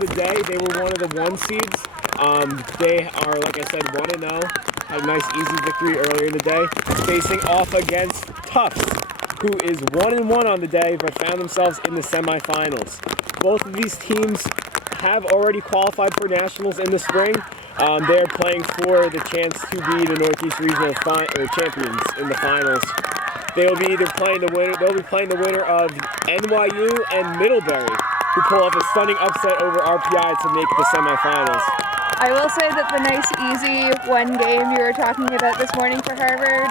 the day. They were one of the 1 seeds. They are, like I said, 1-0. Had a nice easy victory earlier in the day. Facing off against Tufts, who is 1-1 on the day, but found themselves in the semifinals. Both of these teams have already qualified for nationals in the spring. They're playing for the chance to be the Northeast Regional champions in the finals. They'll be playing the winner of NYU and Middlebury, who pull off a stunning upset over RPI to make the semifinals. I will say that the nice, easy 1 game you were talking about this morning for Harvard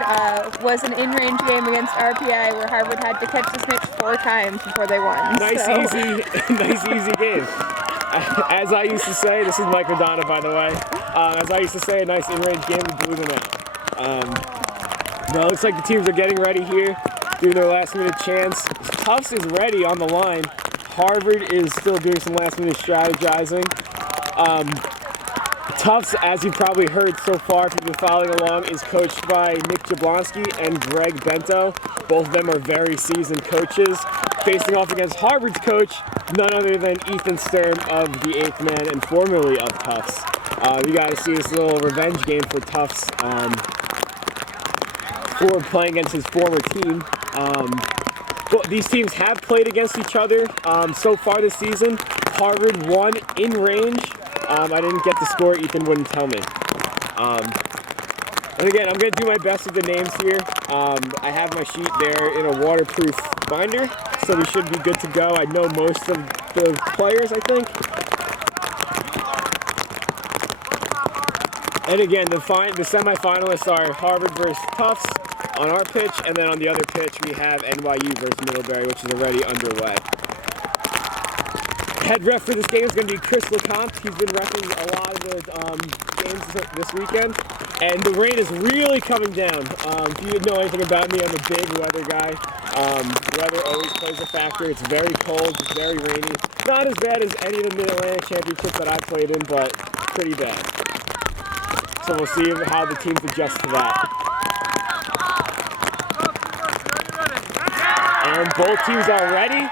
was an in-range game against RPI where Harvard had to catch the snitch 4 times before they won. Nice, easy game. As I used to say, this is Mike Madonna, by the way. As I used to say, a nice in-range game, we blew them out. But it looks like the teams are getting ready here, doing their last-minute chance. Tufts is ready on the line. Harvard is still doing some last-minute strategizing. Tufts, as you've probably heard so far if you've been following along, is coached by Nick Jablonski and Greg Bento. Both of them are very seasoned coaches. Facing off against Harvard's coach, none other than Ethan Sturm of the 8th Man and formerly of Tufts. You guys see this little revenge game for Tufts for playing against his former team. These teams have played against each other so far this season. Harvard won in range. I didn't get the score, Ethan wouldn't tell me. And again, I'm going to do my best with the names here. I have my sheet there in a waterproof binder, so we should be good to go. I know most of the players, I think. And again, the semifinalists are Harvard versus Tufts on our pitch, and then on the other pitch we have NYU versus Middlebury, which is already underway. Head ref for this game is going to be Chris LeCompte. He's been reffing a lot of the games this weekend, and the rain is really coming down. If you know anything about me, I'm a big weather guy. Weather always plays a factor. It's very cold, it's very rainy. Not as bad as any of the Mid-Atlantic Championships that I played in, but pretty bad. So we'll see how the teams adjust to that. And both teams are ready.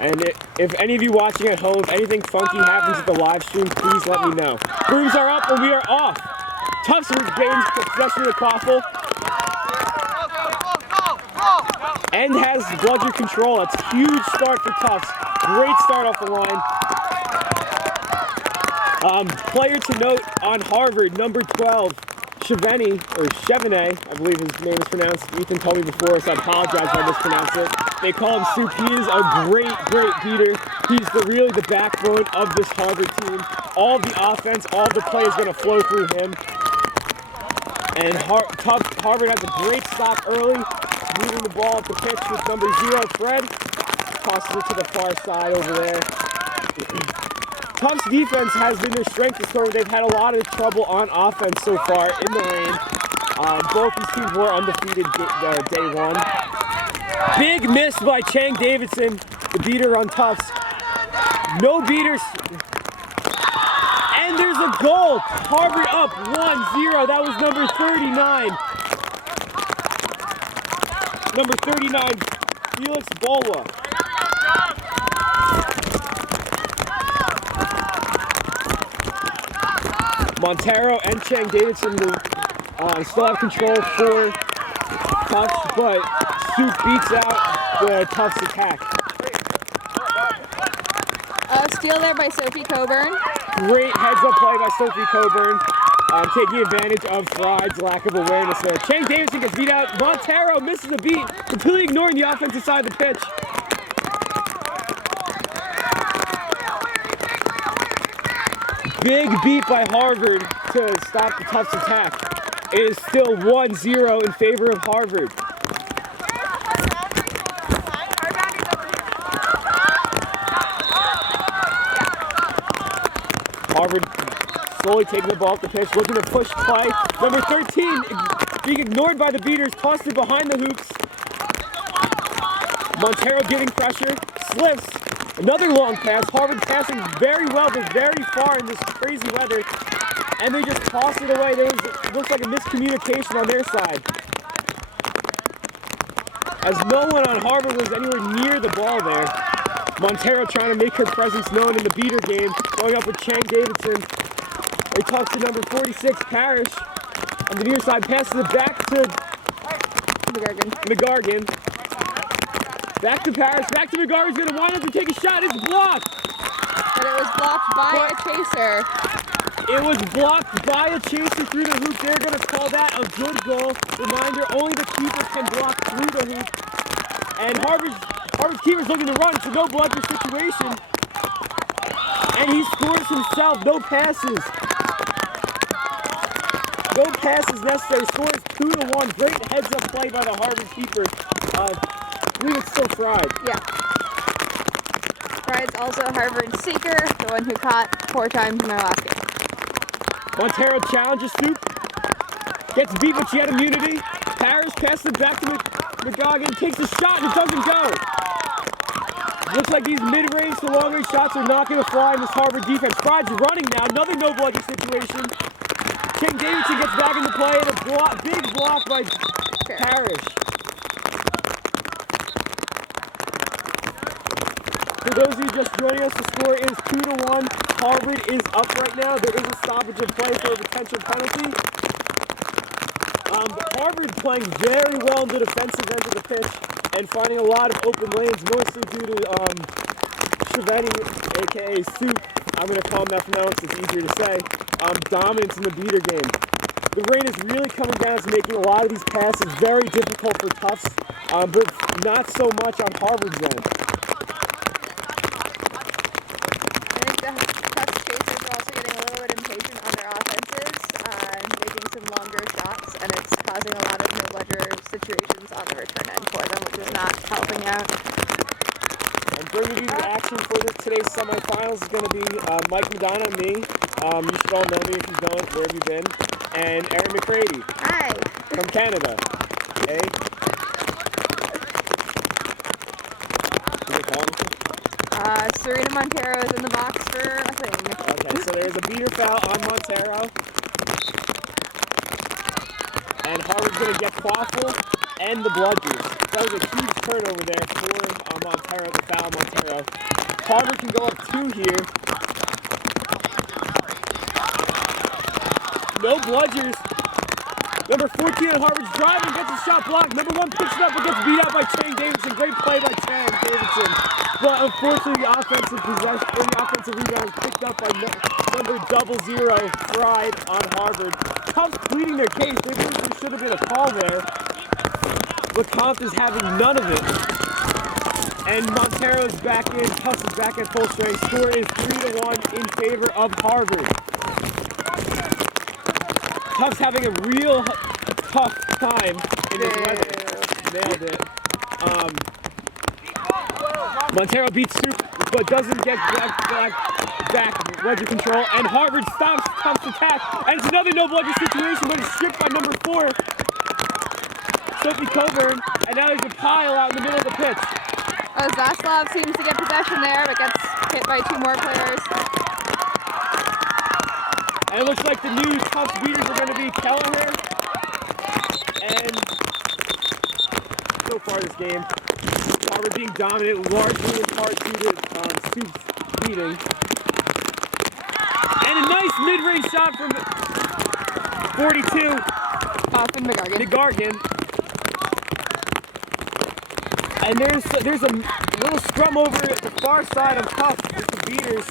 And if any of you watching at home, if anything funky happens at the live stream, please let me know. Brooms are up and we are off. Tufts gains possession of the quaffle. And has bludger control. That's a huge start for Tufts. Great start off the line. Player to note on Harvard, number 12, Chevene, I believe his name is pronounced. Ethan told me before, so I apologize if I mispronounced it. They call him Soup. He is a great beater. He's really the backbone of this Harvard team. All the offense, all the play is going to flow through him. And Harvard has a great stop early, moving the ball up the pitch with number 0, Fred. Tosses it to the far side over there. Tufts' defense has been their strength this quarter. They've had a lot of trouble on offense so far in the rain. Both these teams were undefeated day 1. Big miss by Chang Davidson, the beater on Tufts. No beaters. And there's a goal. Harvard up 1-0. That was number 39. Number 39, Felix Bolwa. Montero and Chang Davidson still have control for Tufts, but Soup beats out the Tufts attack. Steal there by Sophie Coburn. Great heads-up play by Sophie Coburn, taking advantage of Fried's lack of awareness there. Chang Davidson gets beat out. Montero misses a beat, completely ignoring the offensive side of the pitch. Big beat by Harvard to stop the Tufts attack. It is still 1-0 in favor of Harvard. Harvard slowly taking the ball off the pitch, looking to push play. Number 13 being ignored by the beaters, tossed it behind the hoops. Montero giving pressure, slips. Another long pass. Harvard passing very well, but very far in this crazy weather. And they just toss it away. Looks like a miscommunication on their side. as no one on Harvard was anywhere near the ball there. Montero trying to make her presence known in the beater game, going up with Chang Davidson. They talk to number 46, Parrish. On the near side, passes it back to McGargan. Back to Parrish, back to McGargan's gonna wind up to take a shot. It's blocked. But it was blocked by a chaser. It was blocked by a chaser through the hoop. They're gonna call that a good goal. Reminder, only the keeper can block through the hoop. And Harvard's keeper's looking to run. It's a no bludger situation. And he scores himself. No passes. No passes necessary. Scores 2-1. Great heads-up play by the Harvard keeper. I believe it's still Fried. Yeah. Fried's also Harvard's seeker, the one who caught 4 times in their last game. Montero challenges Soup. Gets beat, but she had immunity. Parrish passes it back to McGoggin. Takes a shot and it doesn't go. Looks like these mid-range to long-range shots are not going to fly in this Harvard defense. Fried's running now. Another no-bludger situation. King Davidson gets back into play and a big block by Parrish. For those of you just joining us, the score is 2-1. Harvard is up right now. There is a stoppage of play for a potential penalty. Harvard playing very well in the defensive end of the pitch and finding a lot of open lanes, mostly due to Shaveni, aka Soup. I'm going to call him that from now on because it's easier to say. Dominance in the beater game. The rain is really coming down. It's making a lot of these passes very difficult for Tufts, but not so much on Harvard's end. I think the Tufts chasers are also getting a little bit impatient on their offenses, making some longer shots, and it's causing a lot of no-bludger situations on the return end for them, which is not helping out. And bringing you the action for today's semifinals is going to be Mike Madonna and me. You should all know me if you don't. Where have you been? And Erin McCready. Hi. From Canada. Hey. Serena Montero is in the box for a thing. Okay, so there's a beater foul on Montero. And Harvard's going to get Quaffle and the bludgers. That was a huge turnover there for Montero, the foul Montero. Harvard can go up 2 here. No bludgers. Number 14 on Harvard's driving, gets a shot blocked. Number 1 picks it up, but gets beat out by Chang Davidson. Great play by Chang Davidson. But unfortunately, the offensive possession, or the offensive rebound is picked up by number 00, Fried on Harvard. Tufts pleading their case. There really should have been a call there. LeCompte is having none of it. And Montero is back in. Tufts is back at full strength. Score is 3-1 in favor of Harvard. Tufts having a real tough time in his weather. Nailed it. Montero beats Soup, but doesn't get back bludger control. And Harvard stops Tufts' attack. And it's another no bludger situation, but it's stripped by number 4, Sophie Coburn. And now there's a pile out in the middle of the pitch. Zaslav seems to get possession there, but gets hit by 2 more players. And it looks like the new Tufts beaters are going to be Kelleher. And so far this game, Harvard being dominant, largely in part due to Soup's beating. And a nice mid-range shot from 42. Off in McGargan. And there's a little scrum over at the far side of Tufts with the beaters.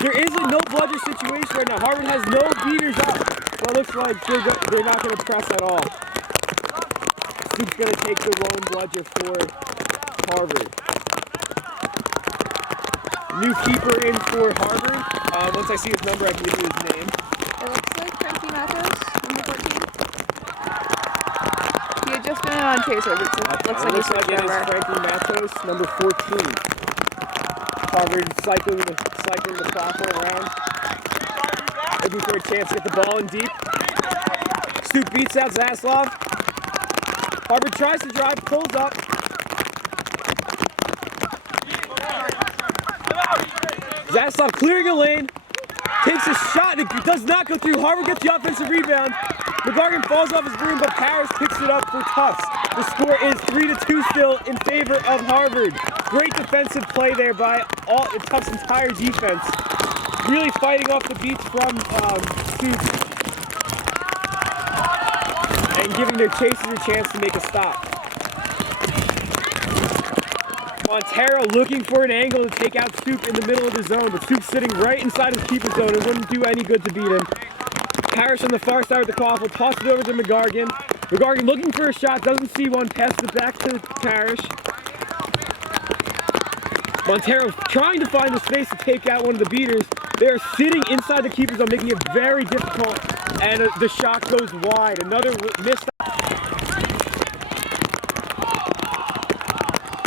There is a no bludger situation right now. Harvard has no beaters up. So it looks like they're not going to press at all. Soup's going to take the lone bludger for Harvard. New keeper in for Harvard. Once I see his number, I can give you his name. It looks like Frankie Matos, number 14. He had just been in on Chaser, but it looks like he's switched over. It is Frankie Matos, number 14. Harvard cycling the Quaffle around. Looking for a chance to get the ball in deep. Soup beats out Zaslav. Harvard tries to drive, pulls up. Zaslav clearing a lane. Takes a shot and it does not go through. Harvard gets the offensive rebound. McGargan falls off his broom, but Parrish picks it up for Tufts. The score is 3-2 still in favor of Harvard. Great defensive play there by Tufts' entire defense. Really fighting off the beats from Soup and giving their chasers a chance to make a stop. Montero looking for an angle to take out Soup in the middle of the zone, but Soup's sitting right inside his keeper zone. It wouldn't do any good to beat him. Parrish on the far side with the call, will toss it over to McGargan. McGargan looking for a shot, doesn't see one, passes it back to Parrish. Montero trying to find the space to take out one of the beaters. They're sitting inside the keeper zone, making it very difficult, and the shot goes wide. Another missed.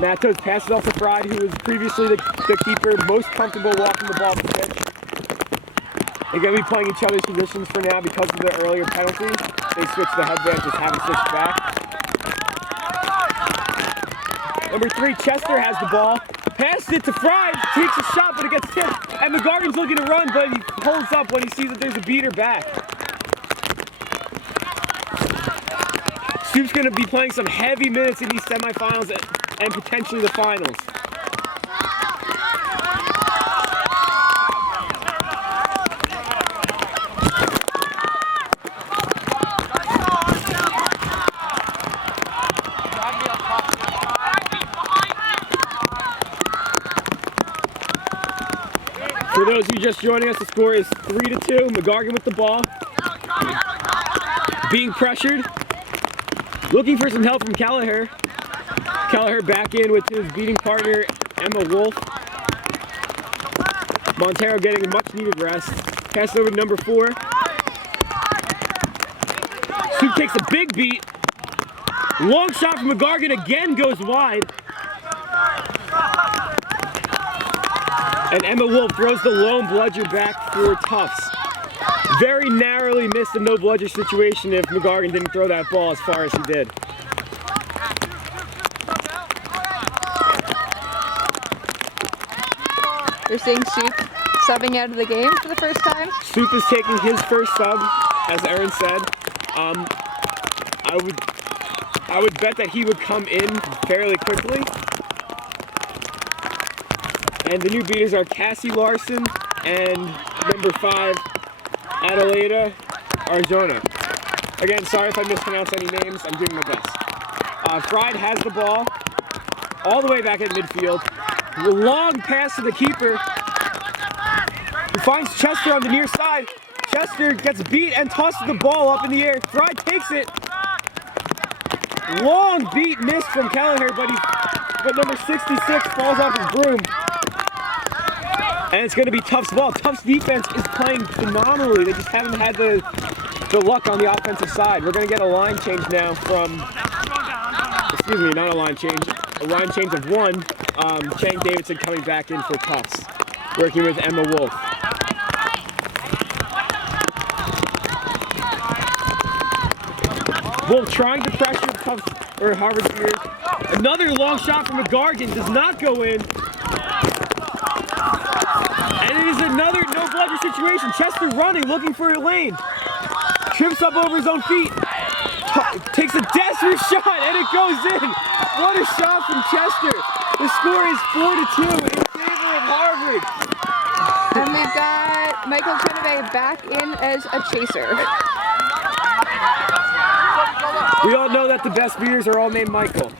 Matos passes off to Fried, who was previously the keeper, most comfortable walking the ball to the pitch. They're going to be playing each other's positions for now because of the earlier penalty. They switched the headband, just haven't switched back. Number 3, Chester has the ball. Passes it to Fried, takes a shot, but it gets tipped. And McGargan's looking to run, but he holds up when he sees that there's a beater back. Soup's going to be playing some heavy minutes in these semifinals and potentially the finals. For those of you just joining us, the score is 3-2. McGargan with the ball. Being pressured. Looking for some help from Kelleher. Kelleher back in with his beating partner, Emma Wolf. Montero getting a much needed rest. Pass over to number 4. Soup takes a big beat. Long shot from McGargan again goes wide. And Emma Wolf throws the lone bludger back for Tufts. Very narrowly missed a no bludger situation if McGargan didn't throw that ball as far as he did. You're seeing Soup subbing out of the game for the first time? Soup is taking his first sub, as Erin said. I would bet that he would come in fairly quickly. And the new beaters are Cassie Larson and number 5, Adelaida Arjona. Again, sorry if I mispronounce any names. I'm doing my best. Fried has the ball all the way back at midfield. The long pass to the keeper. He finds Chester on the near side. Chester gets beat and tosses the ball up in the air. Fried takes it. Long beat missed from Kelleher, but number 66 falls off his broom. And it's going to be Tufts' ball. Tufts' defense is playing phenomenally. They just haven't had the luck on the offensive side. We're going to get a line change now from, excuse me, not a line change of 1. Chang Davidson coming back in for Tufts, working with Emma Wolf. Wolf trying to pressure Tufts or Harvard's ears. Another long shot from McGargan does not go in. And it is another no bludger situation. Chester running, looking for a lane. Trips up over his own feet. Takes a desperate shot, and it goes in. What a shot from Chester. The score is 4-2 in favor of Harvard. And we've got Michael Trinivay back in as a chaser. We all know that the best beaters are all named Michael.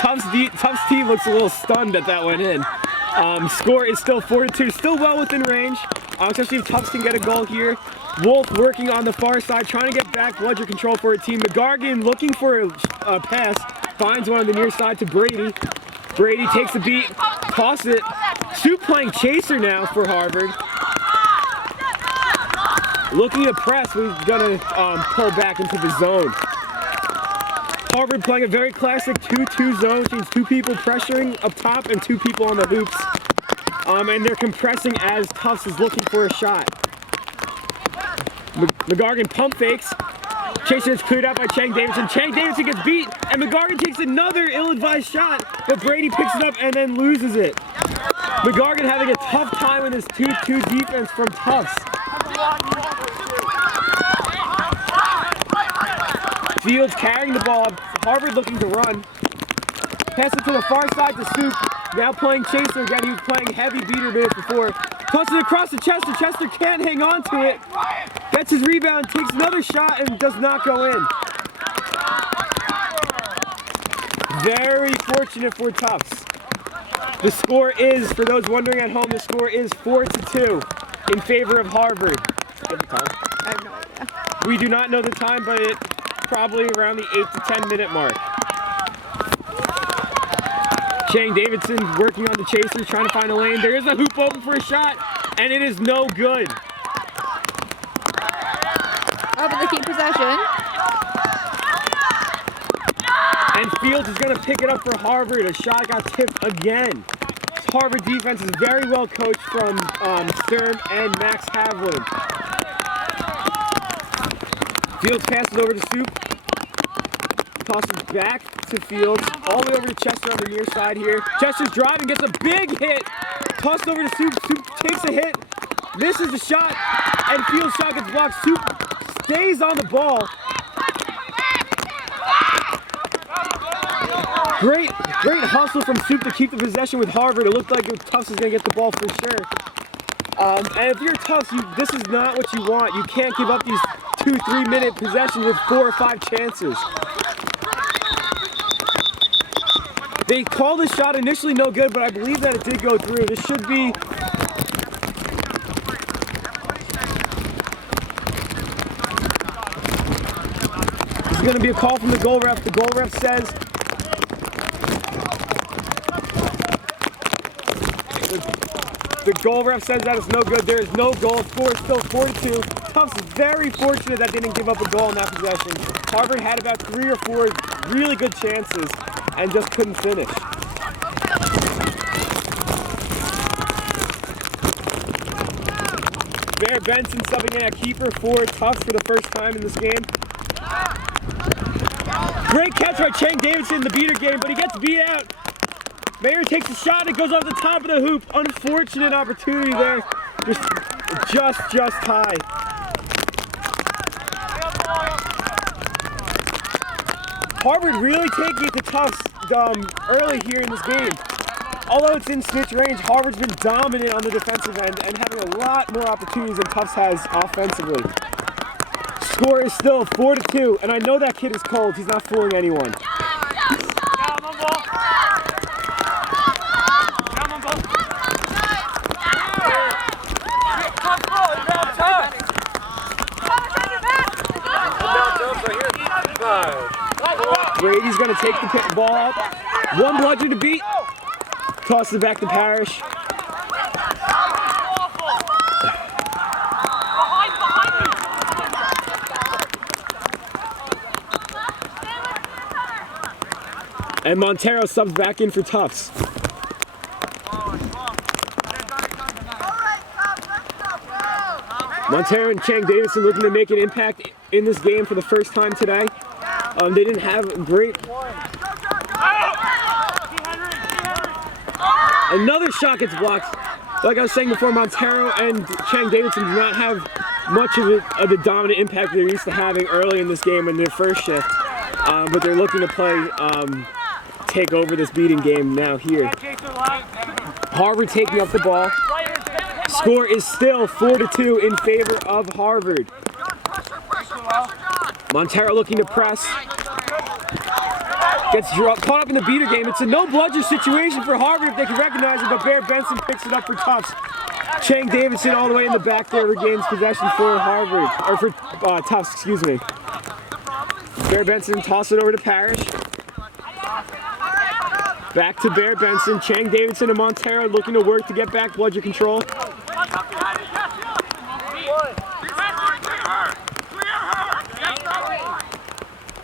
Tufts' team looks a little stunned that went in. Score is still 4-2, still well within range, especially if Tufts can get a goal here. Wolf working on the far side, trying to get back bludger control for a team. McGargan looking for a pass, finds one on the near side to Brady. Brady takes a beat, tosses it. Soup playing chaser now for Harvard. Looking to press, we're gonna pull back into the zone. Harvard playing a very classic 2-2 zone, which means 2 people pressuring up top and 2 people on the hoops. And they're compressing as Tufts is looking for a shot. McGargan pump fakes. Chaser is cleared out by Chang Davidson. Chang Davidson gets beat, and McGargan takes another ill-advised shot, but Brady picks it up and then loses it. McGargan having a tough time in his 2-2 defense from Tufts. Fields carrying the ball. Harvard looking to run. Pass it to the far side to Soup. Now playing chaser again. He was playing heavy beater minutes before. Tosses it across to Chester. Chester can't hang on to it. Gets his rebound, takes another shot, and does not go in. Very fortunate for Tufts. The score is, for those wondering at home, the score is 4-2 in favor of Harvard. I have no idea. We do not know the time, but it's probably around the 8 to 10 minute mark. Chang Davidson working on the chaser, trying to find a lane. There is a hoop open for a shot, and it is no good. Oh, but they keep possession. And Fields is going to pick it up for Harvard. A shot got tipped again. Harvard defense is very well coached from Sturm and Max Havlin. Fields passes over to Soup. Tosses back to Fields, all the way over to Chester on the near side here. Chester's driving, gets a big hit. Tossed over to Soup. Soup takes a hit, misses the shot, and Fields' shot gets blocked. Soup stays on the ball. Great hustle from Soup to keep the possession with Harvard. It looked like Tufts is going to get the ball for sure. And if you're Tufts, this is not what you want. You can't give up these 2-3 minute possessions with 4 or 5 chances. They called the shot initially no good, but I believe that it did go through. This should be... This is going to be a call from the goal ref. The goal ref says... The goal ref says that it's no good. There is no goal. Score is still 4-2. Tufts is very fortunate that they didn't give up a goal in that possession. Harvard had about 3 or 4 really good chances and just couldn't finish. Bear Benson subbing in at keeper for Tufts for the first time in this game. Great catch by Chang Davidson in the beater game, but he gets beat out. Mayer takes a shot, it goes off the top of the hoop. Unfortunate opportunity there. Just high. Harvard really taking it to Tufts early here in this game. Although it's in snitch range, Harvard's been dominant on the defensive end and having a lot more opportunities than Tufts has offensively. Score is still 4-2, and I know that kid is cold. He's not fooling anyone. Brady's going to take the ball up. One bludger to beat. Tosses it back to Parrish. And Montero subs back in for Tufts. Montero and Chang Davidson looking to make an impact in this game for the first time today. They didn't have great... Another shot gets blocked. Like I was saying before, Montero and Chang Davidson do not have much of the dominant impact they're used to having early in this game in their first shift. But they're looking to play, take over this beating game now here. Harvard taking up the ball. Score is still 4-2 in favor of Harvard. Montero looking to press. Gets caught up in the beater game. It's a no-bludger situation for Harvard if they can recognize it, but Bear Benson picks it up for Tufts. Chang Davidson all the way in the back there regains possession for Harvard, or for Tufts, excuse me. Bear Benson tosses it over to Parrish. Back to Bear Benson. Chang Davidson and Montero looking to work to get back bludger control.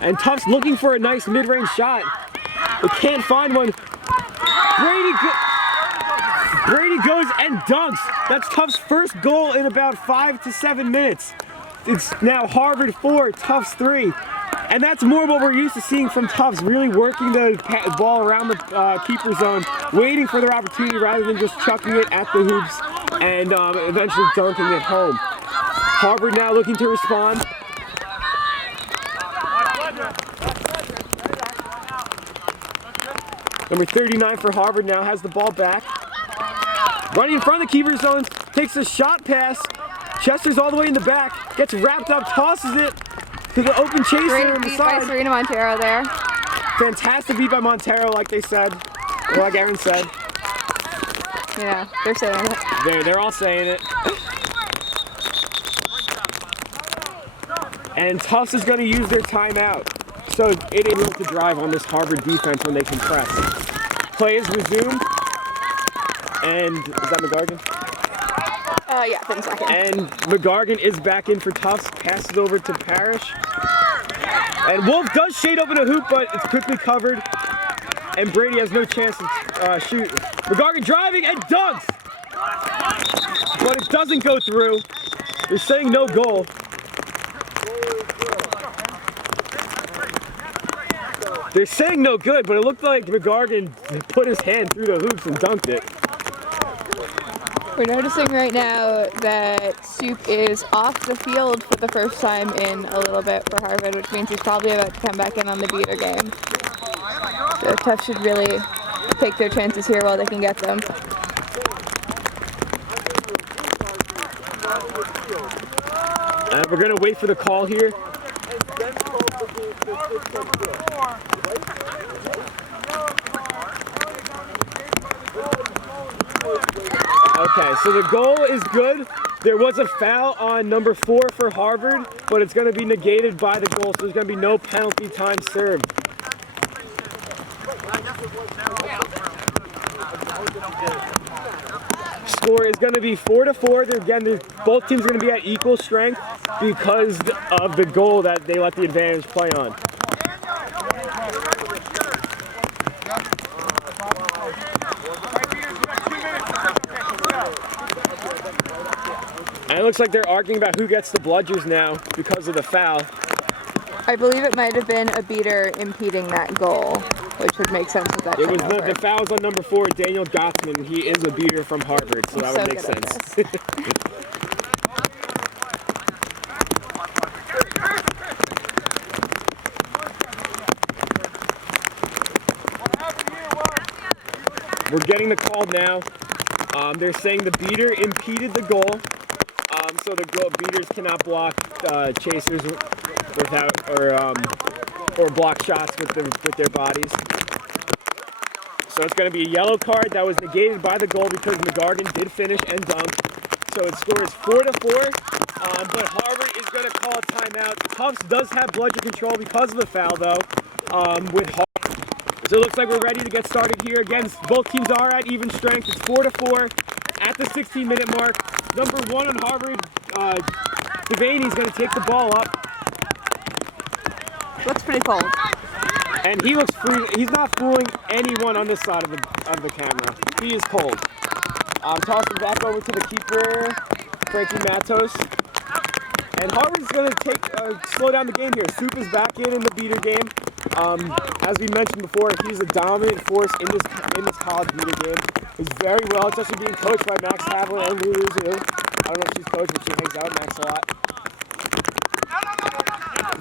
And Tufts looking for a nice mid-range shot. They can't find one. Brady goes and dunks. That's Tufts' first goal in about 5 to 7 minutes. It's now Harvard 4, Tufts 3. And that's more what we're used to seeing from Tufts, really working the ball around the keeper zone, waiting for their opportunity rather than just chucking it at the hoops and eventually dunking it home. Harvard now looking to respond. Number 39 for Harvard now has the ball back. Running in front of the keeper zones, takes a shot pass. Chester's all the way in the back, gets wrapped up, tosses it to the open chaser Great on the beat side. by Serena Montero there. Fantastic beat by Montero, like they said, or like Erin said. Yeah, they're saying it. They're all saying it. And Tufts is going to use their timeout. So it is able to drive on this Harvard defense when they can press. Play is resumed. And is that McGargan? Yeah, 10 seconds. And McGargan is back in for Tufts. Passes over to Parrish. And Wolf does shade open a hoop, but it's quickly covered. And Brady has no chance to shoot. McGargan driving and dunks! But it doesn't go through. They're saying no goal. They're saying no good, but it looked like McGargan put his hand through the hoops and dunked it. We're noticing right now that Soup is off the field for the first time in a little bit for Harvard, which means he's probably about to come back in on the beater game. So Tufts should really take their chances here while they can get them. And we're going to wait for the call here. Okay, so the goal is good. There was a foul on number 4 for Harvard, but it's going to be negated by the goal, so there's going to be no penalty time served. Score is going to be 4-4. Again, both teams are going to be at equal strength because of the goal that they let the advantage play on. And it looks like they're arguing about who gets the bludgers now because of the foul. I believe it might have been a beater impeding that goal, which would make sense with that. It was the foul was on number 4, Daniel Gottsman. He is a beater from Harvard, so that would make sense. We're getting the call now. They're saying the beater impeded the goal. So the beaters cannot block chasers without or block shots with their bodies. So it's going to be a yellow card that was negated by the goal because McGargan did finish and dunk. So it scores 4-4. But Harvard is going to call a timeout. Tufts does have bludger control because of the foul though. With Harvard. So it looks like we're ready to get started here. Again, both teams are at even strength. It's 4-4 at the 16-minute mark. Number 1 on Harvard, Devaney's going to take the ball up. Looks pretty cold. And he looks free. He's not fooling anyone on this side of the camera. He is cold. Toss it back over to the keeper, Frankie Matos. And Harvard's going to slow down the game here. Soup is back in the beater game. As we mentioned before, he's a dominant force in this college beater game. He's very well. It's actually being coached by Max Havlin and Lulu Zoo. I don't know if she's coached, but she hangs out with Max a lot.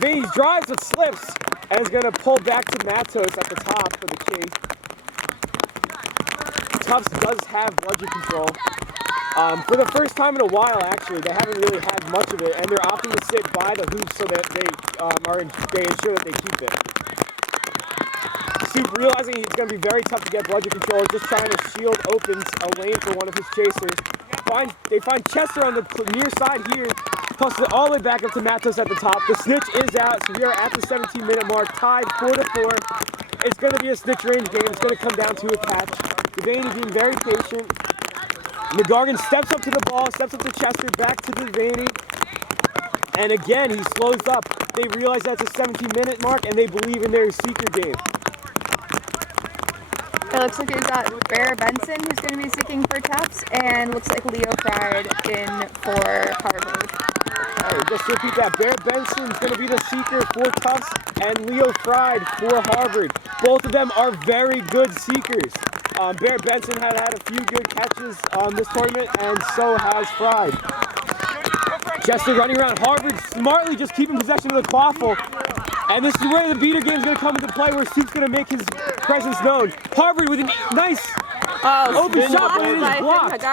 He drives but slips and is going to pull back to Matos at the top for the key. Tufts does have bludger control. For the first time in a while, actually, they haven't really had much of it, and they're opting to sit by the hoops so that they ensure that they keep it. Soup, realizing it's going to be very tough to get bludger control, just trying to shield opens a lane for one of his chasers. They find Chester on the near side here, tosses it all the way back up to Matos at the top. The snitch is out, so we are at the 17-minute mark, tied 4-4. It's going to be a snitch range game. It's going to come down to a catch. Devaney being very patient. McGargan steps up to the ball, steps up to Chester, back to Devaney. And again, he slows up. They realize that's a 17-minute mark, and they believe in their seeker game. It looks like we've got Bear Benson, who's going to be seeking for Tufts, and looks like Leo Pride in for Harvard. Right, just to repeat that, Bear Benson is going to be the seeker for Tufts, and Leo Pride for Harvard. Both of them are very good seekers. Bear Benson had a few good catches this tournament, and so has Pride. Jester running around. Harvard smartly just keeping possession of the quaffle. And this is where the beater game is going to come into play, where Soup's going to make his presence known. Harvard with a nice open shot, but it is blocked.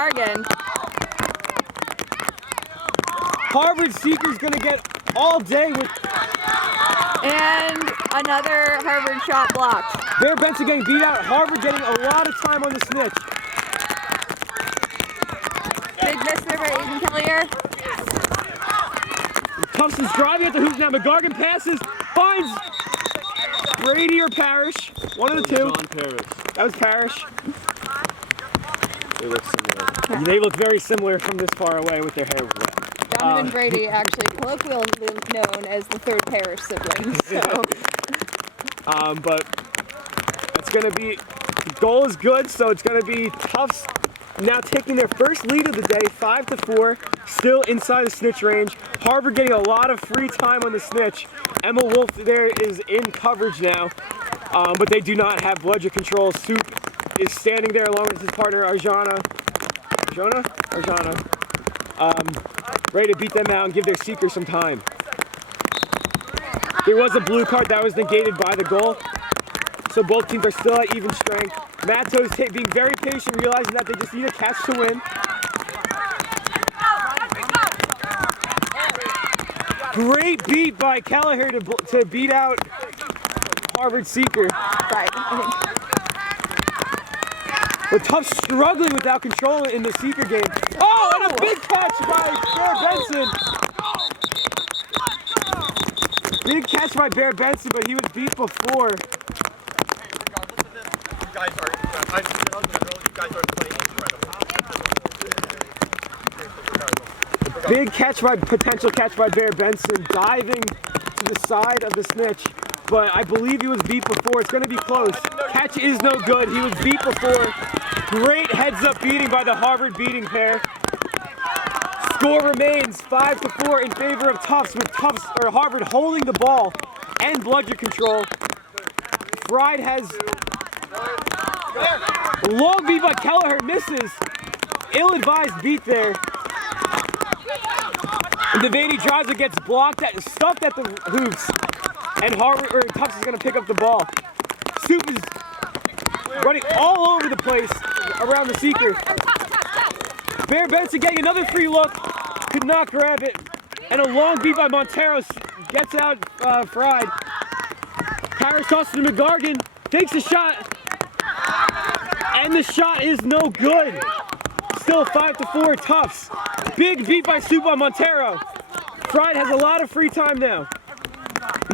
Harvard Seeker's going to get all day with... And another Harvard shot blocked. Bear Benson getting beat out. Harvard getting a lot of time on the snitch. Big miss there by Aiden Kellier. Tufts is driving at the hoop now. McGargan passes, finds Brady or Parrish. One of the two. John Parrish. That was Parrish. They look similar. They look very similar from this far away with their hair wet. Donovan Brady, actually colloquially known as the third Parrish sibling. So. But it's going to be, the goal is good, so it's going to be Tufts now taking their first lead of the day, 5-4, still inside the snitch range. Harvard getting a lot of free time on the snitch. Emma Wolf there is in coverage now, but they do not have bludger control. Soup is standing there along with his partner Arjana, ready to beat them out and give their seeker some time. There was a blue card that was negated by the goal, so both teams are still at even strength. Mattos being very patient, realizing that they just need a catch to win. Great beat by Kelleher to beat out Harvard Seeker. Right. But Tufts struggling without control in the Seeker game. Oh, and a big catch by Bear Benson. Big catch by Bear Benson, but he was beat before. Big catch by, potential catch by Bear Benson, diving to the side of the snitch. But I believe he was beat before. It's going to be close. Catch is no good. He was beat before. Great heads-up beating by the Harvard beating pair. Score remains 5-4 in favor of Tufts, with Harvard holding the ball and bludger control. Fried has a long beat by Kelleher, misses. Ill-advised beat there. And Devaney drives it, gets blocked, stuffed at the hoops. And Tufts is going to pick up the ball. Soup is running all over the place around the Seeker. Bear Benson getting another free look, could not grab it. And a long beat by Montero gets out Fried. Harris tosses to McGargan, takes a shot, and the shot is no good. Still 5-4 Tufts. Big beat by Soup on Montero. Fried has a lot of free time now.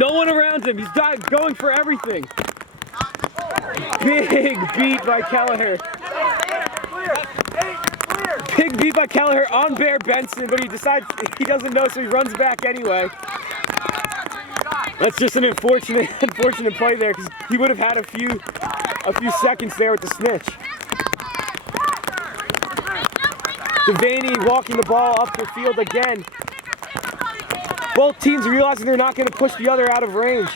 No one around him. He's going for everything. Big beat by Kelleher. Big beat by Kelleher on Bear Benson, but he decides he doesn't know, so he runs back anyway. That's just an unfortunate play there, because he would have had a few seconds there with the snitch. Devaney walking the ball up the field again. Both teams realizing they're not going to push the other out of range.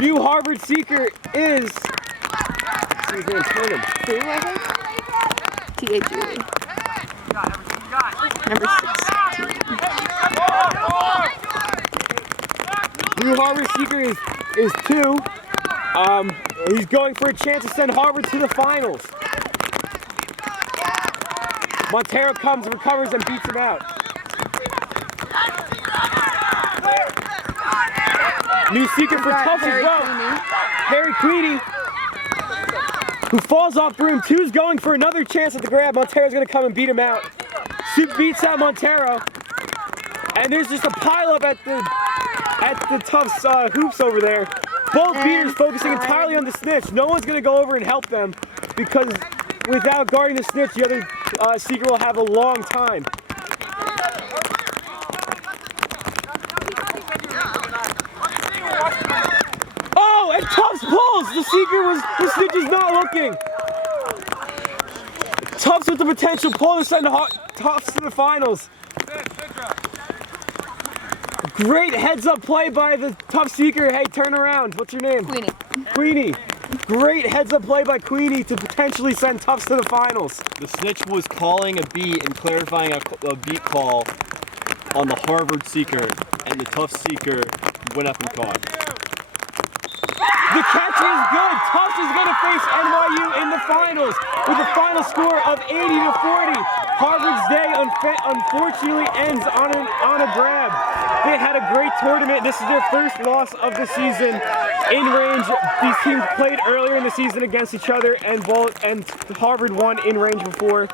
New Harvard Seeker is... T-H-U-E. Number 16. New Harvard Seeker is 2. He's going for a chance to send Harvard to the finals. Montero comes, recovers, and beats him out. New Seeker for Tufts as well. Harry Queenie, who falls off broom. 2's going for another chance at the grab. Montero's going to come and beat him out. Soup beats out Montero. And there's just a pileup at the Tufts hoops over there. Both beaters focusing entirely on the snitch. No one's going to go over and help them, because without guarding the snitch, the other Seeker will have a long time. Oh, and Tufts pulls! The snitch is not looking. Tufts with the potential pull to send Tufts to the finals. Great heads-up play by the Tufts Seeker. Hey, turn around. What's your name? Queenie. Queenie. Great heads-up play by Queenie to potentially send Tufts to the finals. The snitch was calling a beat and clarifying a beat call on the Harvard seeker, and the Tufts seeker went up and caught. The catch is good. Tufts is going to face NYU in the finals with a final score of 80-40. Harvard's day unfortunately ends on a grab. They had a great tournament. This is their first loss of the season in range. These teams played earlier in the season against each other, and Harvard won in range before.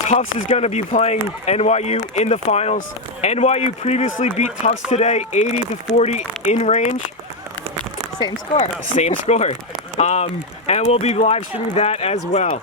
Tufts is going to be playing NYU in the finals. NYU previously beat Tufts today 80-40 in range. Same score. Same score. And we'll be live streaming that as well.